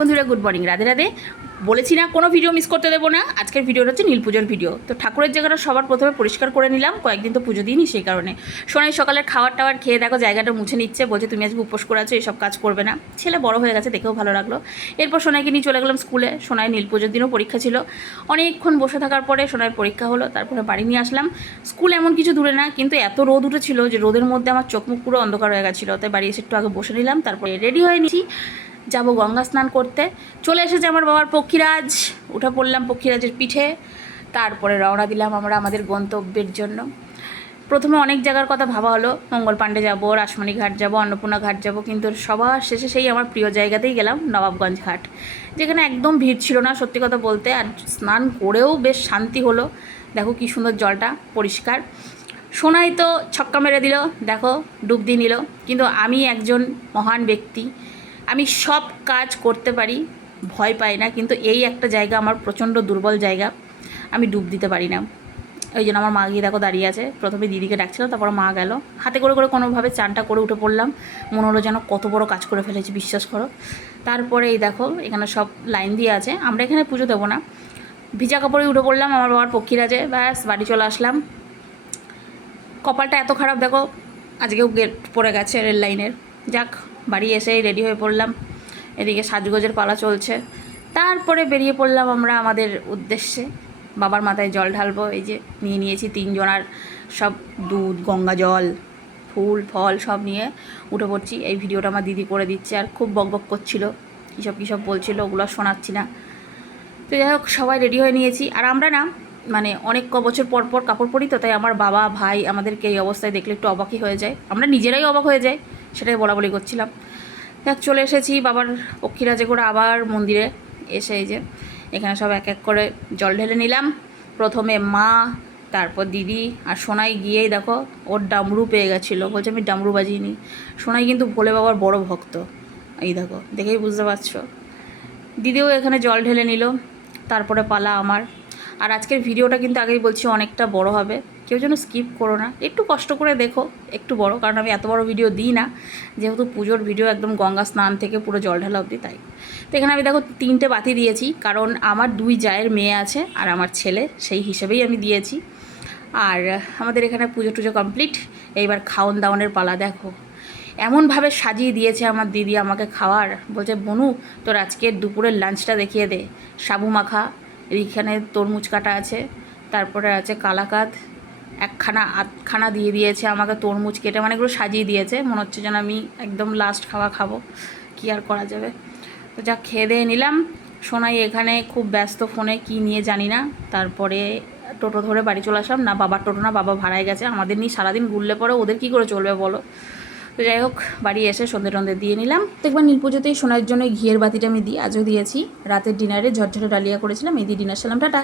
বন্ধুরা good morning, Radhe Radhe. বলেছি না কোনো ভিডিও মিস করতে দেবো না। আজকের ভিডিওটা হচ্ছে নীল পুজোর ভিডিও। তো ঠাকুরের জায়গাটা সবার প্রথমে পরিষ্কার করে নিলাম, কয়েকদিন তো পুজো দিইনি সেই কারণে। সোনাই সকালের খাবার টাওয়ার খেয়ে দেখো জায়গাটা মুছে নিচ্ছে, বলছে তুমি আজকে উপোস করে আছো, এসব কাজ করবে না। ছেলে বড় হয়ে গেছে, দেখেও ভালো লাগলো। এরপর সোনাইকে নিয়ে চলে গেলাম স্কুলে। সোনাই নীল পুজোর দিনও পরীক্ষা ছিল, অনেকক্ষণ বসে থাকার পরে সোনাইয়ের পরীক্ষা হলো, তারপরে বাড়ি নিয়ে আসলাম। স্কুল এমন কিছু দূরে না, কিন্তু এত রোদ উঠেছিল যে রোদের মধ্যে আমার চোখ মুখ পুরো অন্ধকার হয়ে গেছিলো। তাই বাড়ি এসে একটু আগে বসে নিলাম, তারপরে রেডি হয়ে নিয়েছি, যাবো গঙ্গা স্নান করতে। চলে এসেছে আমার বাবার পক্ষীরাজ, উঠে পড়লাম পক্ষীরাজের পিঠে। তারপরে রওনা দিলাম আমরা আমাদের গন্তব্যের জন্য। প্রথমে অনেক জায়গার কথা ভাবা হলো, মঙ্গল পাণ্ডে যাবো, রাসমণি ঘাট যাবো, অন্নপূর্ণা ঘাট যাবো, কিন্তু সবার শেষে সেই আমার প্রিয় জায়গাতেই গেলাম, নবাবগঞ্জ ঘাট, যেখানে একদম ভিড় ছিল না সত্যি কথা বলতে। আর স্নান করেও বেশ শান্তি হলো। দেখো কী সুন্দর জলটা পরিষ্কার। সোনাই তো ছক্কা মেরে দিল, দেখো ডুব দিয়ে নিল। কিন্তু আমি একজন মহান ব্যক্তি, আমি সব কাজ করতে পারি, ভয় পাই না, কিন্তু এই একটা জায়গা আমার প্রচণ্ড দুর্বল জায়গা, আমি ডুব দিতে পারি না। ওই জন্য আমার মা গিয়ে দেখো দাঁড়িয়ে আছে। প্রথমে দিদিকে ডাকছিল, তারপর মা গেল, হাতে করে করে কোনোভাবে চানটা করে উঠে পড়লাম। মনে হলো যেন কত বড় কাজ করে ফেলেছি, বিশ্বাস করো। তারপরে এই দেখো এখানে সব লাইন দিয়ে আছে, আমরা এখানে পুজো দেবো না, ভিজা কাপড়ে উঠে পড়লাম আমার বাবার পক্ষীরাজে, ব্যাস বাড়ি চলে আসলাম। কপালটা এত খারাপ দেখো, আজকেও গেট পড়ে গেছে রেল লাইনের। যাক, বাড়ি এসেই রেডি হয়ে পড়লাম, এদিকে সাজগোজের পালা চলছে। তারপরে বেরিয়ে পড়লাম আমরা আমাদের উদ্দেশ্যে। বাবার মাথায় জল ঢালবো, এই যে নিয়ে নিয়েছি 3 জনার সব দুধ, গঙ্গা জল, ফুল ফল সব নিয়ে উঠে পড়ছি। এই ভিডিওটা আমার দিদি করে দিচ্ছে, আর খুব বকবক করছিল, কী সব বলছিল, ওগুলো শোনাচ্ছি না। তো যাই হোক, সবাই রেডি হয়ে নিয়েছি। আর আমরা না মানে অনেক বছর পর পর কাপড় পরি, তো তাই আমার বাবা ভাই আমাদেরকে এই অবস্থায় দেখলে একটু অবাকই হয়ে যায়, আমরা নিজেরাই অবাক হয়ে যাই, সেটাই বলাবলি করছিলাম। দেখ চলে এসেছি বাবার পক্ষীরাজে করে আবার মন্দিরে এসে, এই যে এখানে সব এক এক করে জল ঢেলে নিলাম। প্রথমে মা, তারপর দিদি, আর সোনাই গিয়েই দেখো ওর ডামরু পেয়ে গেছিলো, বলছে আমি ডামরু বাজিয়ে নিই। সোনাই কিন্তু ভোলে বাবার বড় ভক্ত, এই দেখো দেখেই বুঝতে পারছো। দিদিও এখানে জল ঢেলে নিল, তারপরে পালা আমার। আর আজকের ভিডিওটা কিন্তু আগেই বলছি অনেকটা বড় হবে, কেউ যেন স্কিপ করো না, একটু কষ্ট করে দেখো, একটু বড়, কারণ আমি এত বড় ভিডিও দিই না, যেহেতু পুজোর ভিডিও একদম গঙ্গা স্নান থেকে পুরো জল ঢালা অবধি, তাই। তো এখানে আমি দেখো 3টে বাতি দিয়েছি, কারণ আমার 2 জায়ের মেয়ে আছে আর আমার ছেলে, সেই হিসেবেই আমি দিয়েছি। আর আমাদের এখানে পুজো টুজো কমপ্লিট, এইবার খাওন দাওয়ানের পালা। দেখো এমনভাবে সাজিয়ে দিয়েছে আমার দিদি আমাকে খাওয়ার, বলছে বনু তোর আজকের দুপুরের লাঞ্চটা দেখিয়ে দে। সাবু মাখা, এইখানে তরমুজ কাটা আছে, তারপরে আছে কালাকাঁদ, 1খানা দিয়ে দিয়েছে আমাকে তরমুজ কেটে, মানে এগুলো সাজিয়ে দিয়েছে, মনে হচ্ছে যেন আমি একদম লাস্ট খাবো, কী আর করা যাবে। তো যা খেয়ে দিয়ে নিলাম। সোনাই এখানে খুব ব্যস্ত ফোনে, কি নিয়ে জানি না। তারপরে টোটো ধরে বাড়ি চলে আসলাম, না বাবার টোটো না, বাবা ভাড়ায় গেছে, আমাদের নিয়ে সারাদিন ঘুরলে পরে ওদের কী করে চলবে বলো। তো যাই হোক, বাড়ি এসে সন্ধে টন্ধে দিয়ে নিলাম। দেখবার নীল পুজোতেই সোনার জন্য ঘিয়ের বাতিটা আমি দিই, আজও দিয়েছি। রাতের ডিনারে ঝরঝরে ডালিয়া করেছিলাম, এই দিয়ে ডিনার সালাম, টাটা।